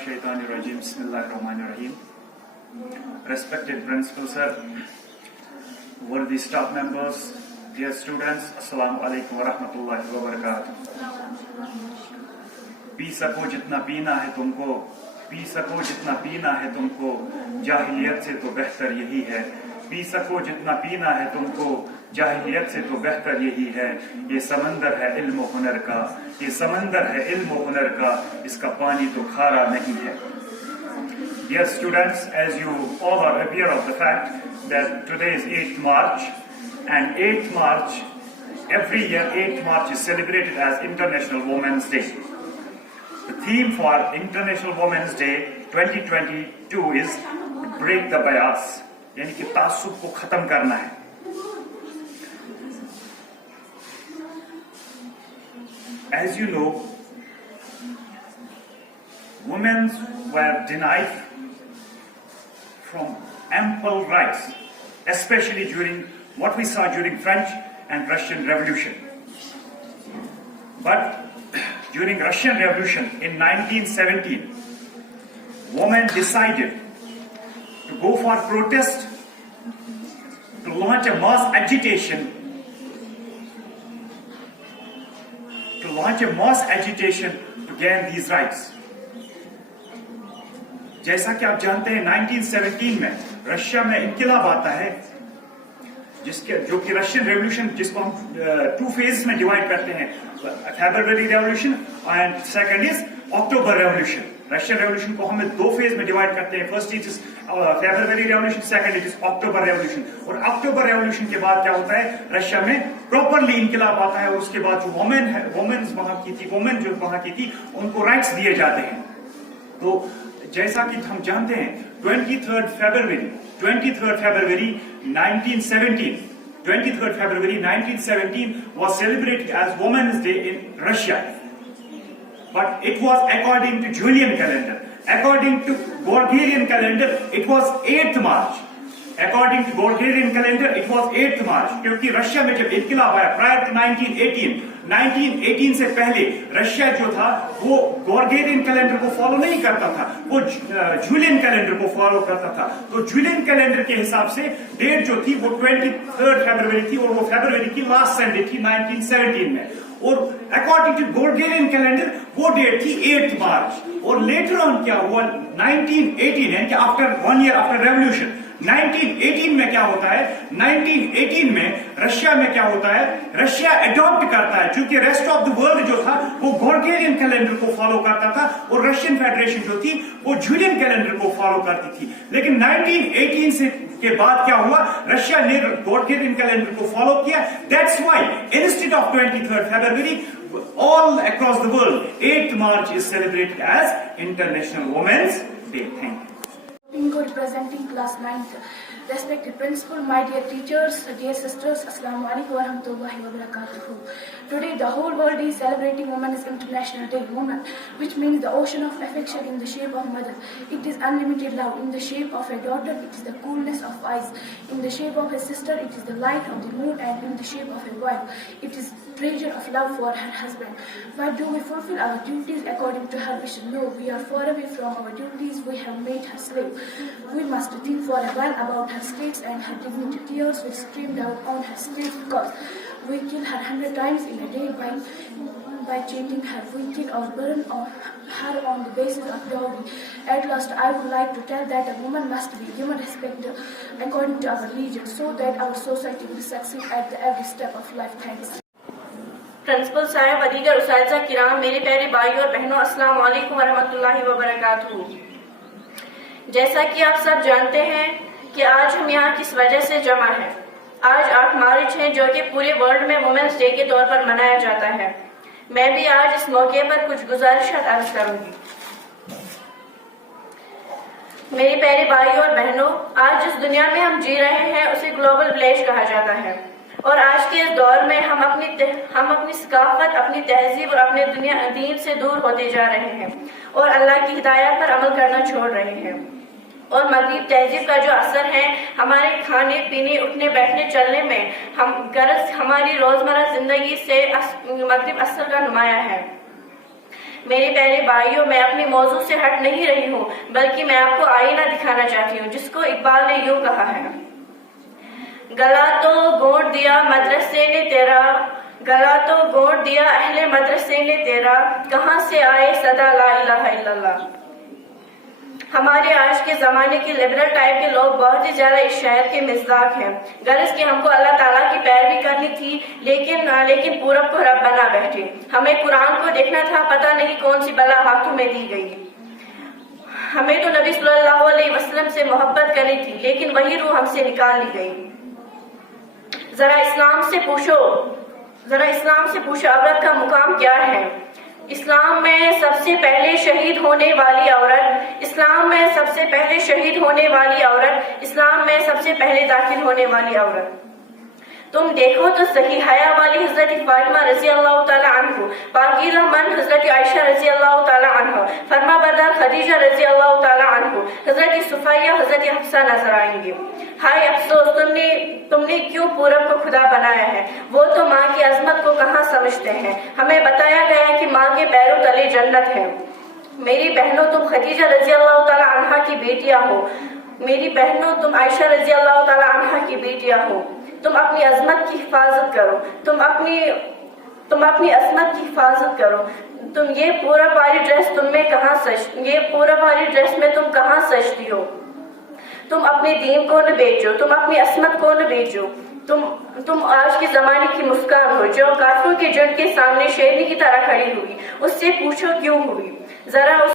Minash-shaytanir-rajim. Bismillahir-rahmanir-rahim. Respected Principal Sir, worthy staff members, dear students, Assalamu alaikum wa rahmatullahi wa barakatuh. P सको जितना पीना है तुमको, P सको जितना पीना है तुमको, जाहिलियत से तो बेहतर यही है। पी सको जितना पीना है तुमको, जाहिलियत से तो बेहतर यही है। ये समंदर है इल्म हुनर का, ये समंदर है इल्म हुनर का, इसका पानी तो खारा नहीं है। Dear students, as you all are aware of the fact that today is 8th March, and 8th March, every year 8th March is celebrated as International Women's Day. The theme for International Women's Day 2022 is break the bias, यानी कि तासुब को खत्म करना है। As you know, women were denied from ample rights, especially during what we saw during French and Russian Revolution. But during Russian Revolution in 1917, women decided to go for protest, to launch a mass agitation, to gain these rights. जैसा कि आप जानते हैं 1917 में Russia में इनकलाब आता है, जो कि रशियन रेवोल्यूशन, जिसको हम 2 फेज में डिवाइड करते हैं, February revolution and second is October revolution. Russian revolution को हम 2 फेज में डिवाइड करते हैं, first is February revolution, second is October revolution. और अक्टूबर रेवोल्यूशन के बाद क्या होता है, रशिया में प्रॉपरली इनकलाब आता है, और उसके बाद जो वुमेन जो वहां की थी उनको राइट्स दिए जाते हैं। तो जैसा कि हम जानते हैं 23 फरवरी 1917 was celebrated as Women's Day in Russia, but it was according to Julian calendar. According to Gregorian calendar it was 8th March. According to Gregorian calendar it was 8th March, क्योंकि रशिया में जब इनकलाब आया prior to 1918 से पहले Russia जो था वो गॉर्गेरियन कैलेंडर को फॉलो नहीं करता था, वो जूलियन कैलेंडर को फॉलो करता था। तो जूलियन कैलेंडर के हिसाब से डेट जो थी वो 23 फरवरी थी, और वो फरवरी की लास्ट संडे थी 1917 में। और अकॉर्डिंग टू गॉर्गेरियन कैलेंडर वो डेट थी 8th मार्च। और लेटर ऑन क्या हुआ 1918, यानी कि आफ्टर 1 ईयर आफ्टर रेवोल्यूशन 1918 में क्या होता है, 1918 में रशिया में क्या होता है, रशिया अडॉप्ट करता है, क्योंकि रेस्ट ऑफ द वर्ल्ड जो था वो गॉर्गेरियन कैलेंडर को फॉलो करता था, और रशियन फेडरेशन जो थी वो जूलियन कैलेंडर को फॉलो करती थी। लेकिन 1918 से के बाद क्या हुआ, रशिया ने गॉर्गेरियन कैलेंडर को फॉलो किया। That's why instead of 23 February all across the world 8th March is celebrated as International Women's Day. Thank you. Representing class 9th, respected principal, my dear teachers, dear sisters, assalamu alaikum wa rahmatullahi wa barakatuh. Today the whole world is celebrating Women's International Day. Woman, which means the ocean of affection in the shape of mother. It is unlimited love in the shape of a daughter. It is the coolness of eyes in the shape of a sister. It is the light of the moon, and in the shape of a wife it is treasure of love for her husband. But do we fulfill our duties according to her wish? No, we are far away from our duties. We have made her slave. We must think for a while about her states and her dignity. Tears will stream down on her states because we kill her 100 times in a day by cheating her. We kill or burn her on the basis of dowry. At last, I would like to tell that a woman must be given respect according to our religion, so that our society will succeed at every step of life. Thanks. Principal साहब, अदीगर उसातिज़ा किराम, मेरे प्यारे भाई और बहनों, अस्सलाम वालेकुम व रहमतुल्लाहि व बरकातुहू। जैसा कि आप सब जानते हैं कि आज हम यहाँ किस वजह से जमा हैं। आज 8 मार्च है, जो कि पूरे वर्ल्ड में वुमेन्स डे के तौर पर मनाया जाता है। मैं भी आज इस मौके पर कुछ गुजारिशात अर्ज करूंगी। मेरे प्यारे भाई और बहनों, आज जिस दुनिया में हम जी रहे हैं उसे ग्लोबल विलेज कहा जाता है, और आज के इस दौर में हम अपनी सकाफत, अपनी तहजीब और अपने दीन से दूर होते जा रहे हैं, और अल्लाह की हिदायत पर अमल करना छोड़ रहे हैं। और मगरिब तहजीब का जो असर है हमारे खाने पीने, उठने बैठने चलने में, हमारी रोजमर्रा जिंदगी से मगरिब असर का नुमाया है। मेरे प्यारे भाइयों, मैं अपनी मौजू से हट नहीं रही हूँ, बल्कि मैं आपको आईना दिखाना चाहती हूँ, जिसको इकबाल ने यूं कहा है, गला तो गोंद दिया मदरसे ने तेरा, गला तो गोंद दिया अहले मदरसे ने तेरा, कहाँ से आए सदा ला इलाहा इल्लल्लाह। हमारे आज के ज़माने के लिबरल टाइप के लोग बहुत ही ज़्यादा इस शायर के मिज़ाक हैं। गर्ज कि हमको अल्लाह ताला की पैरवी करनी थी, लेकिन पूरब को रब बना बैठे। हमें कुरान को देखना था, पता नहीं कौन सी बला हाथों में दी गई। हमें तो नबी सल्लल्लाहु अलैहि वसल्लम से मोहब्बत करनी थी, लेकिन वही रूह हमसे निकाल ली गई। जरा इस्लाम से पूछो औरत का मुकाम क्या है। इस्लाम में सबसे पहले शहीद होने वाली औरत, इस्लाम में सबसे पहले शहीद होने वाली औरत, इस्लाम में सबसे पहले दाखिल होने वाली औरत। तुम देखो तो सही, हया वाली हजरत फातिमा रजी अल्लाह ताला अन्हा, पाकीज़ा मन हजरत आयशा रजी अल्लाह ताला अन्हा, फरमाबरदार खदीजा रजी अल्लाह ताला अन्हा, हजरत सुफैया, हजरत हफ्सा नजर आएंगे। हाय अफसोस, तुमने क्यों पूरब को खुदा बनाया है। वो तो माँ की अजमत को कहाँ समझते हैं। हमें बताया गया है कि माँ के पैरों तले जन्नत है। मेरी बहनों, तुम खदीजा रजी अल्लाह ताला अन्हा की बेटियां हो। मेरी बहनों, तुम आयशा रजी अल्लाह ताला अन्हा की बेटियां हो। तुम अपनी अजमत की हिफाजत करो, तुम अपनी अजमत की हिफाजत करो। तुम ये पूरब वाली ड्रेस में तुम कहाँ सजती हो। तुम अपने दीन को न बेचो, तुम अपनी असमत को न बेचो। तुम आज के जमाने की मुस्कान हो, जो काफिरों के झुंड के सामने शेरनी की तरह खड़ी हुई। उससे पूछो क्यों हुई। जरा